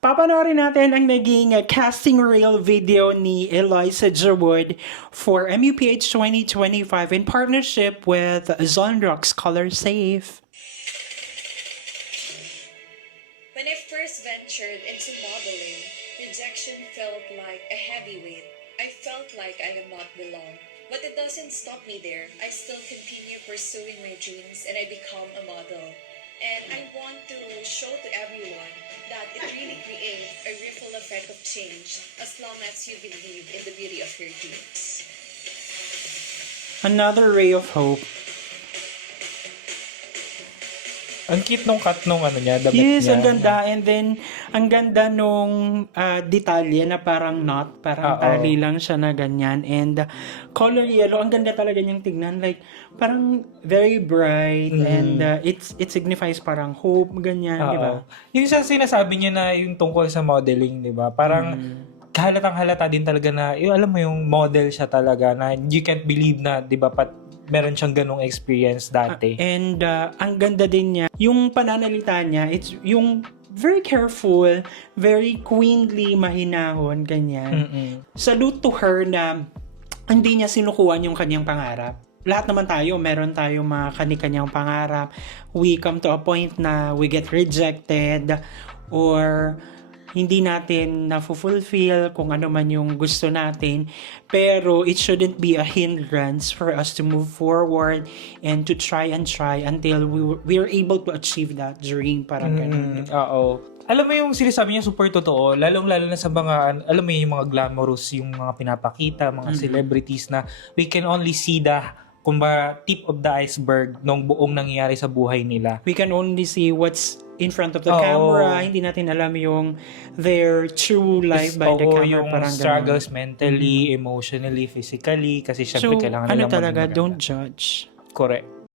Papanoorin natin ang naging casting reel video ni Eliza Jerwood for MUPH 2025 in partnership with Zonrock's Color Safe. When I first ventured into modeling, rejection felt like a heavy weight. I felt like I am not belong. But it doesn't stop me there. I still continue pursuing my dreams and I become a model. And I want to show to everyone that it really creates a ripple effect of change as long as you believe in the beauty of your dreams. Another ray of hope. Ang cute nung cut nung ano niya, damit Yes, niya. ang ganda. And then, ang ganda nung detalye na parang knot. Parang tali lang siya na ganyan. And color yellow, ang ganda talaga niyang tignan. Like, parang very bright. And it signifies parang hope, ganyan, di ba? Yung sinasabi niya na yung tungkol sa modeling, di ba? Parang halatang halata din talaga na, yung, alam mo yung model siya talaga na you can't believe na, di ba, meron siyang ganong experience dati. And ang ganda din niya, yung pananalita niya, it's yung very careful, very queenly, mahinahon, ganyan. Salute to her na hindi niya sinukuhan yung kanyang pangarap. Lahat naman tayo, meron tayong mga kani-kanyang pangarap. We come to a point na we get rejected or hindi natin na-fulfill kung ano man yung gusto natin. Pero it shouldn't be a hindrance for us to move forward and to try until we are able to achieve that dream. Parang ganun. Oo. Alam mo yung sinasabi niya super totoo, lalong-lalo na sa mga, alam mo yung mga glamorous, yung mga pinapakita, mga celebrities na we can only see the tip of the iceberg nung buong nangyayari sa buhay nila. We can only see what's in front of the camera. Hindi natin alam yung their true life by the camera. Yung parang struggles ganun. mentally, emotionally, physically, kasi syempre So, kailangan ano nilang talaga, maging maganda. don't judge. Correct.